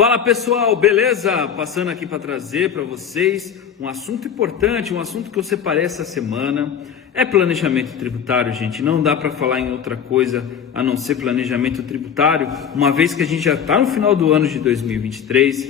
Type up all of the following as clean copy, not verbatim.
Fala pessoal, beleza? Passando aqui para trazer para vocês um assunto importante, um assunto que eu separei essa semana. É planejamento tributário, gente. Não dá para falar em outra coisa a não ser planejamento tributário, uma vez que a gente já está no final do ano de 2023.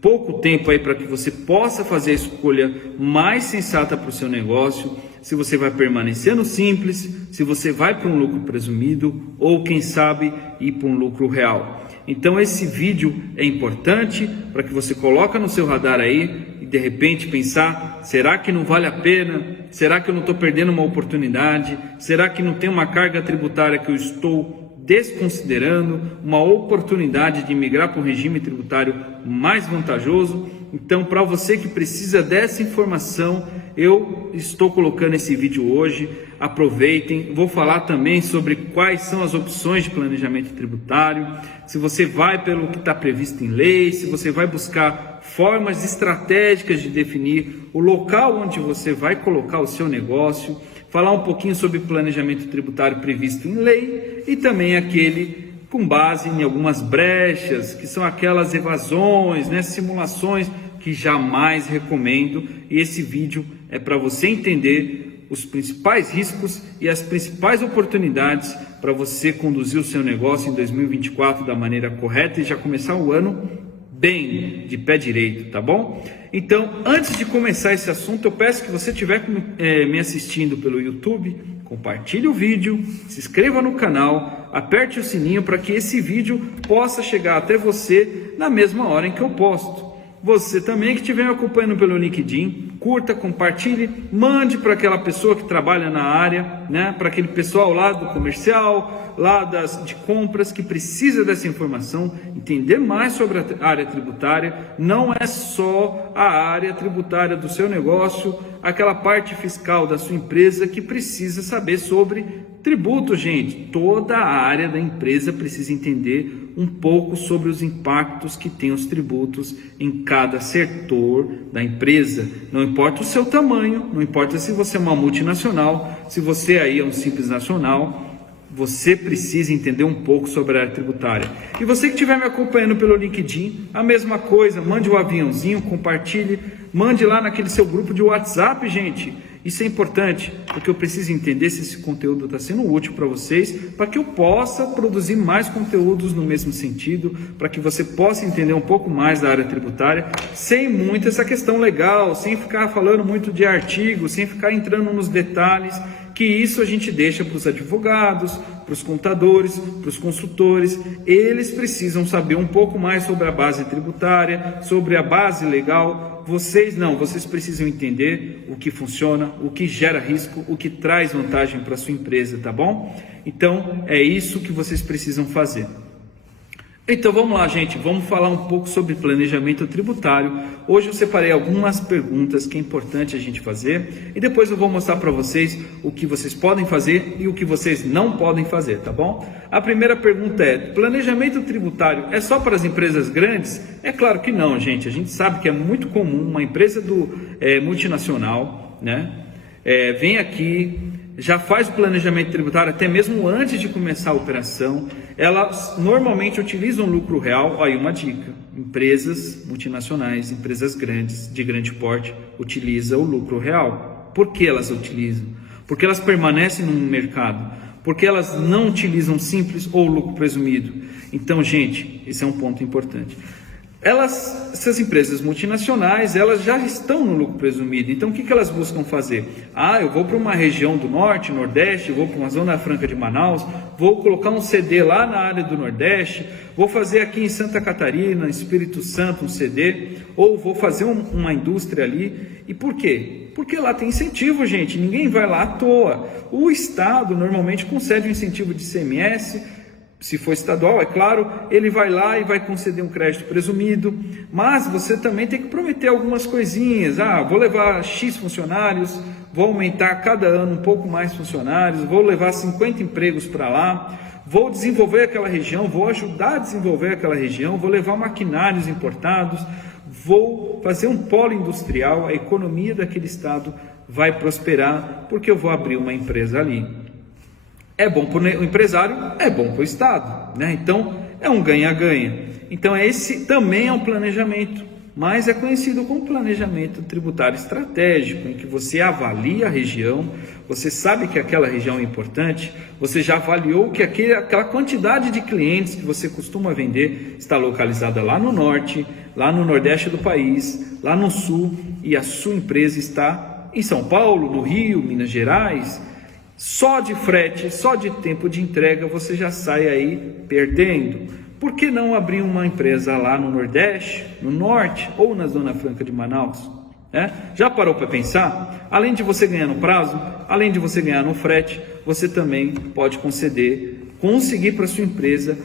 Pouco tempo aí para que você possa fazer a escolha mais sensata para o seu negócio. Se você vai permanecer no simples, se você vai para um lucro presumido ou quem sabe ir para um lucro real. Então esse vídeo é importante para que você coloque no seu radar aí e de repente pensar, será que não vale a pena? Será que eu não estou perdendo uma oportunidade? Será que não tem uma carga tributária que eu estou desconsiderando? Uma oportunidade de migrar para um regime tributário mais vantajoso? Então, para você que precisa dessa informação, eu estou colocando esse vídeo hoje. Aproveitem. Vou falar também sobre quais são as opções de planejamento tributário, se você vai pelo que está previsto em lei, se você vai buscar formas estratégicas de definir o local onde você vai colocar o seu negócio, falar um pouquinho sobre planejamento tributário previsto em lei e também aquele com base em algumas brechas, que são aquelas evasões, simulações que jamais recomendo. E esse vídeo é para você entender os principais riscos e as principais oportunidades para você conduzir o seu negócio em 2024 da maneira correta e já começar o ano bem, de pé direito, tá bom? Então, antes de começar esse assunto, eu peço que você estiver me assistindo pelo YouTube, compartilhe o vídeo, se inscreva no canal, aperte o sininho para que esse vídeo possa chegar até você na mesma hora em que eu posto. Você também que estiver me acompanhando pelo LinkedIn, curta, compartilhe, mande para aquela pessoa que trabalha na área, para aquele pessoal lá do comercial, lá de compras, que precisa dessa informação, entender mais sobre a área tributária. Não é só a área tributária do seu negócio, aquela parte fiscal da sua empresa que precisa saber sobre tributo, gente. Toda a área da empresa precisa entender um pouco sobre os impactos que tem os tributos em cada setor da empresa. Não importa o seu tamanho, não importa se você é uma multinacional, se você aí é um simples nacional, você precisa entender um pouco sobre a área tributária. E você que estiver me acompanhando pelo LinkedIn, a mesma coisa, mande um aviãozinho, compartilhe, mande lá naquele seu grupo de WhatsApp, gente. Isso é importante, porque eu preciso entender se esse conteúdo está sendo útil para vocês, para que eu possa produzir mais conteúdos no mesmo sentido, para que você possa entender um pouco mais da área tributária, sem muito essa questão legal, sem ficar falando muito de artigos, sem ficar entrando nos detalhes, que isso a gente deixa para os advogados, para os contadores, para os consultores. Eles precisam saber um pouco mais sobre a base tributária, sobre a base legal. Vocês não, vocês precisam entender o que funciona, o que gera risco, o que traz vantagem para a sua empresa, tá bom? Então, é isso que vocês precisam fazer. Então vamos lá, gente, vamos falar um pouco sobre planejamento tributário. Hoje eu separei algumas perguntas que é importante a gente fazer e depois eu vou mostrar para vocês o que vocês podem fazer e o que vocês não podem fazer, tá bom? A primeira pergunta é: planejamento tributário é só para as empresas grandes? É claro que não, gente. A gente sabe que é muito comum uma empresa multinacional, vem aqui, já faz o planejamento tributário até mesmo antes de começar a operação. Elas normalmente utilizam lucro real. Aí uma dica: empresas multinacionais, empresas grandes, de grande porte, utilizam o lucro real. Por que elas utilizam? Porque elas permanecem no mercado, porque elas não utilizam simples ou lucro presumido. Então, gente, esse é um ponto importante. Essas empresas multinacionais, elas já estão no lucro presumido. Então, o que elas buscam fazer? Eu vou para uma região do Norte, Nordeste, vou para uma Zona Franca de Manaus, vou colocar um CD lá na área do Nordeste, vou fazer aqui em Santa Catarina, Espírito Santo, um CD, ou vou fazer uma indústria ali. E por quê? Porque lá tem incentivo, gente. Ninguém vai lá à toa. O Estado normalmente concede um incentivo de ICMS. Se for estadual, é claro, ele vai lá e vai conceder um crédito presumido, mas você também tem que prometer algumas coisinhas. Vou levar X funcionários, vou aumentar cada ano um pouco mais funcionários, vou levar 50 empregos para lá, vou desenvolver aquela região, vou ajudar a desenvolver aquela região, vou levar maquinários importados, vou fazer um polo industrial, a economia daquele estado vai prosperar porque eu vou abrir uma empresa ali. É bom para o empresário, é bom para o Estado, Então, é um ganha-ganha. Então esse também é um planejamento, mas é conhecido como planejamento tributário estratégico, em que você avalia a região, você sabe que aquela região é importante, você já avaliou que aquela quantidade de clientes que você costuma vender está localizada lá no norte, lá no nordeste do país, lá no sul, e a sua empresa está em São Paulo, no Rio, Minas Gerais. Só de frete, só de tempo de entrega você já sai aí perdendo. Por que não abrir uma empresa lá no Nordeste, no Norte ou na Zona Franca de Manaus? Já parou para pensar? Além de você ganhar no prazo, além de você ganhar no frete, você também pode conseguir para sua empresa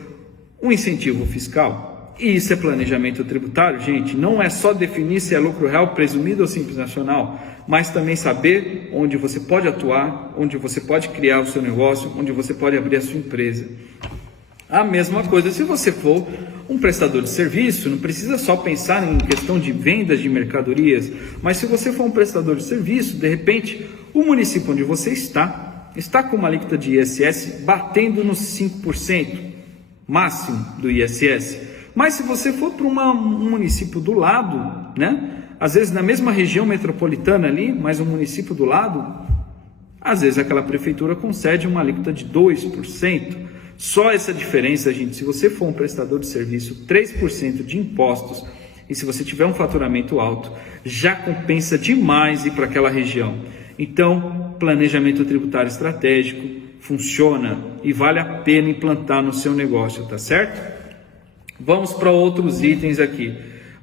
um incentivo fiscal. E isso é planejamento tributário, gente. Não é só definir se é lucro real, presumido ou simples nacional, mas também saber onde você pode atuar, onde você pode criar o seu negócio, onde você pode abrir a sua empresa. A mesma coisa se você for um prestador de serviço, não precisa só pensar em questão de vendas de mercadorias, mas se você for um prestador de serviço, de repente o município onde você está com uma alíquota de ISS batendo nos 5% máximo do ISS. Mas se você for para um município do lado, às vezes na mesma região metropolitana ali, mas um município do lado, às vezes aquela prefeitura concede uma alíquota de 2%. Só essa diferença, gente, se você for um prestador de serviço, 3% de impostos, e se você tiver um faturamento alto, já compensa demais ir para aquela região. Então, planejamento tributário estratégico funciona e vale a pena implantar no seu negócio, tá certo? Vamos para outros itens aqui.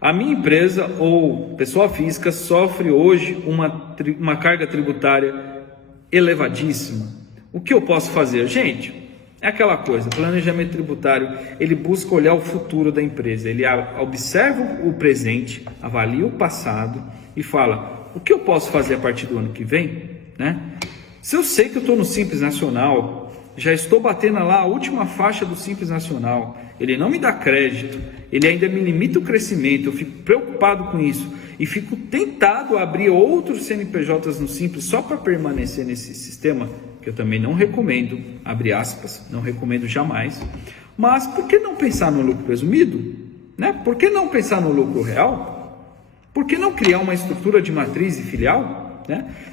A minha empresa ou pessoa física sofre hoje uma carga tributária elevadíssima. O que eu posso fazer? Gente, é aquela coisa, planejamento tributário, ele busca olhar o futuro da empresa, ele observa o presente, avalia o passado e fala, o que eu posso fazer a partir do ano que vem? Se eu sei que eu estou no Simples Nacional, já estou batendo lá a última faixa do Simples Nacional, ele não me dá crédito, ele ainda me limita o crescimento, eu fico preocupado com isso e fico tentado a abrir outros CNPJs no Simples só para permanecer nesse sistema, que eu também não recomendo, abre aspas, não recomendo jamais, mas por que não pensar no lucro presumido? Por que não pensar no lucro real? Por que não criar uma estrutura de matriz e filial?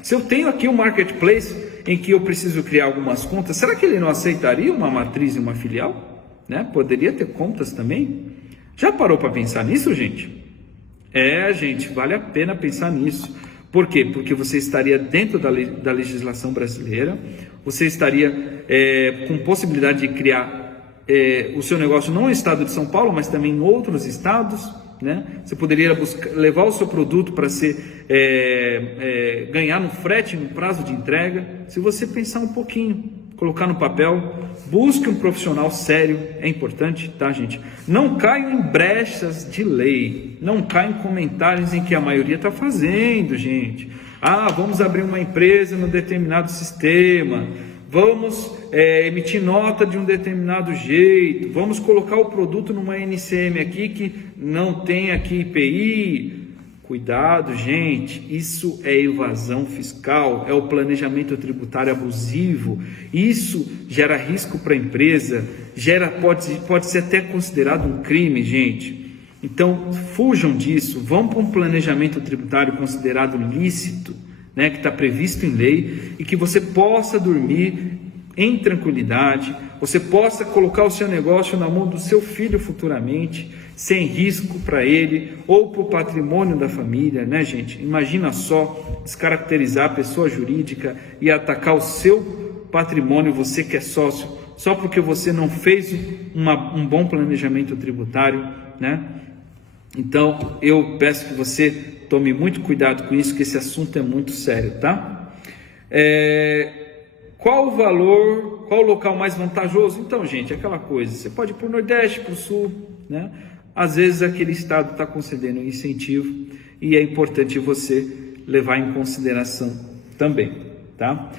Se eu tenho aqui um marketplace em que eu preciso criar algumas contas, será que ele não aceitaria uma matriz e uma filial? Poderia ter contas também? Já parou para pensar nisso, gente? Gente, vale a pena pensar nisso. Por quê? Porque você estaria dentro da legislação brasileira, você estaria com possibilidade de criar o seu negócio não no estado de São Paulo, mas também em outros estados, Você poderia levar o seu produto para ganhar no frete, no prazo de entrega. Se você pensar um pouquinho, colocar no papel, busque um profissional sério, é importante, tá, gente? Não caiam em brechas de lei, não caiam em comentários em que a maioria está fazendo, gente. Vamos abrir uma empresa no determinado sistema, vamos emitir nota de um determinado jeito, vamos colocar o produto numa NCM aqui que não tem aqui IPI. Cuidado, gente, isso é evasão fiscal, é o planejamento tributário abusivo, isso gera risco para a empresa, pode ser até considerado um crime, gente. Então, fujam disso, vão para um planejamento tributário considerado lícito, que está previsto em lei, e que você possa dormir em tranquilidade, você possa colocar o seu negócio na mão do seu filho futuramente, sem risco para ele ou para o patrimônio da família, gente? Imagina só descaracterizar a pessoa jurídica e atacar o seu patrimônio, você que é sócio, só porque você não fez um bom planejamento tributário, Então, eu peço que você tome muito cuidado com isso, que esse assunto é muito sério, tá? Qual o valor, qual o local mais vantajoso? Então, gente, aquela coisa, você pode ir para o Nordeste, para o Sul, Às vezes aquele estado está concedendo um incentivo e é importante você levar em consideração também, tá?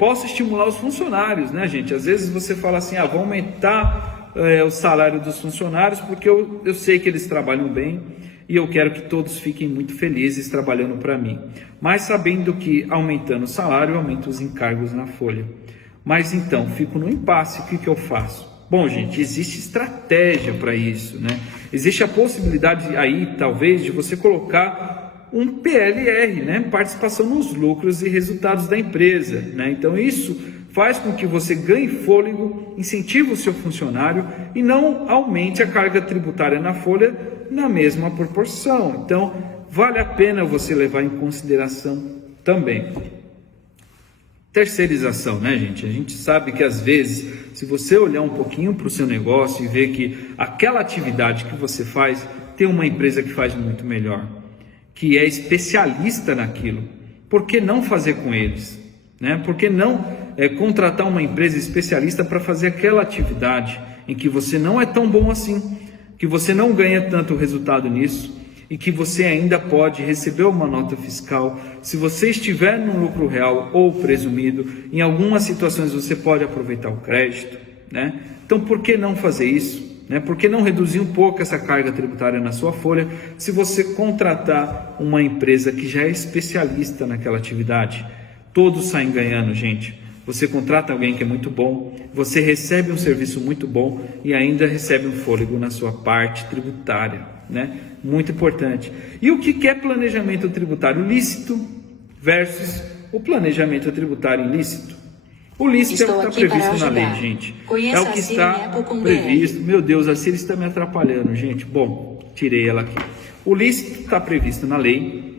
Posso estimular os funcionários, gente? Às vezes você fala assim, vou aumentar o salário dos funcionários porque eu sei que eles trabalham bem e eu quero que todos fiquem muito felizes trabalhando para mim. Mas sabendo que aumentando o salário, aumenta os encargos na folha. Mas então, fico no impasse, o que eu faço? Bom, gente, existe estratégia para isso, né? Existe a possibilidade aí, talvez, de você colocar um PLR, né? Participação nos lucros e resultados da empresa, né? Então, isso faz com que você ganhe fôlego, incentive o seu funcionário e não aumente a carga tributária na folha na mesma proporção. Então, vale a pena você levar em consideração também. Terceirização, né, gente? A gente sabe que às vezes, se você olhar um pouquinho para o seu negócio e ver que aquela atividade que você faz, tem uma empresa que faz muito melhor, que é especialista naquilo, por que não fazer com eles? Né? Por que não contratar uma empresa especialista para fazer aquela atividade em que você não é tão bom assim, que você não ganha tanto resultado nisso, e que você ainda pode receber uma nota fiscal. Se você estiver no lucro real ou presumido, em algumas situações você pode aproveitar o crédito, né? Então, por que não fazer isso? Né? Por que não reduzir um pouco essa carga tributária na sua folha se você contratar uma empresa que já é especialista naquela atividade? Todos saem ganhando, gente. Você contrata alguém que é muito bom, você recebe um serviço muito bom e ainda recebe um fôlego na sua parte tributária, né? Muito importante. E o que é planejamento tributário lícito versus o planejamento tributário ilícito? O lícito é o que está previsto na lei, gente. É o que está previsto. Meu Deus, a Siri está me atrapalhando, gente. Bom, tirei ela aqui. O lícito está previsto na lei.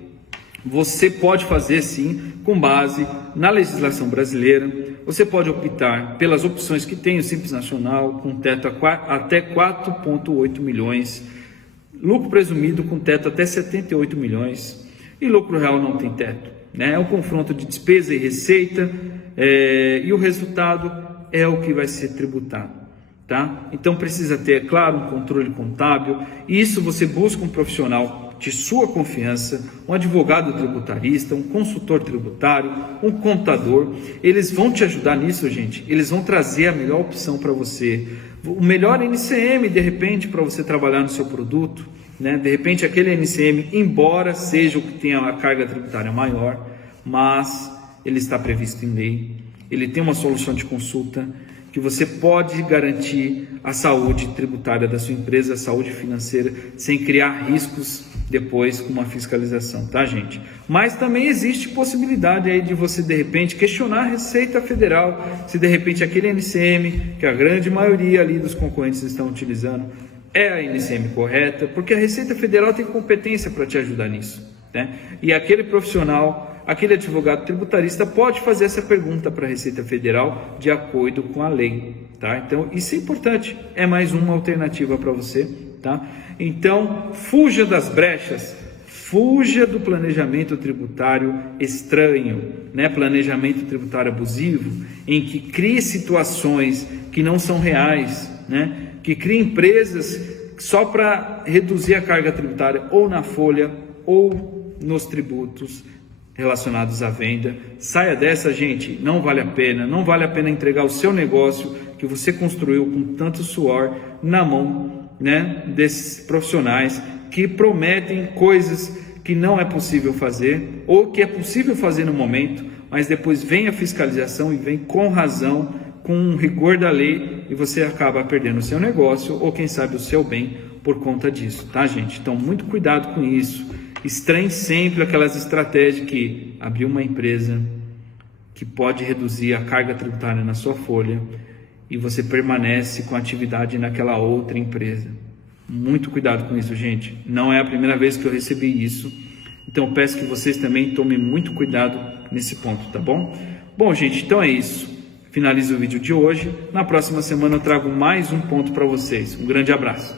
Você pode fazer sim, com base na legislação brasileira. Você pode optar pelas opções que tem o Simples Nacional, com teto até 4,8 milhões, lucro presumido com teto até 78 milhões, e lucro real não tem teto, né? É um confronto de despesa e receita, e o resultado é o que vai ser tributado, tá? Então precisa ter, claro, um controle contábil. Isso você busca um profissional de sua confiança, um advogado tributarista, um consultor tributário, um contador. Eles vão te ajudar nisso, gente. Eles vão trazer a melhor opção para você, o melhor NCM, de repente, para você trabalhar no seu produto, né? De repente, aquele NCM, embora seja o que tenha a carga tributária maior, mas ele está previsto em lei, ele tem uma solução de consulta, que você pode garantir a saúde tributária da sua empresa, a saúde financeira, sem criar riscos depois com uma fiscalização, tá, gente? Mas também existe possibilidade aí de você, de repente, questionar a Receita Federal, se de repente aquele NCM, que a grande maioria ali dos concorrentes estão utilizando, é a NCM correta, porque a Receita Federal tem competência para te ajudar nisso, né? E aquele profissional, aquele advogado tributarista pode fazer essa pergunta para a Receita Federal de acordo com a lei, tá? Então, isso é importante, é mais uma alternativa para você, tá? Então, fuja das brechas, fuja do planejamento tributário estranho, né? Planejamento tributário abusivo, em que cria situações que não são reais, né? Que cria empresas só para reduzir a carga tributária ou na folha ou nos tributos relacionados à venda. Saia dessa, gente, não vale a pena. Não vale a pena entregar o seu negócio que você construiu com tanto suor na mão, né, desses profissionais que prometem coisas que não é possível fazer, ou que é possível fazer no momento, mas depois vem a fiscalização e vem com razão, com rigor da lei, e você acaba perdendo o seu negócio ou quem sabe o seu bem por conta disso, tá, gente? Então, muito cuidado com isso. Estranhe sempre aquelas estratégias que abrir uma empresa que pode reduzir a carga tributária na sua folha e você permanece com a atividade naquela outra empresa. Muito cuidado com isso, gente. Não é a primeira vez que eu recebi isso. Então eu peço que vocês também tomem muito cuidado nesse ponto, tá bom? Bom, gente, então é isso. Finalizo o vídeo de hoje. Na próxima semana eu trago mais um ponto para vocês. Um grande abraço.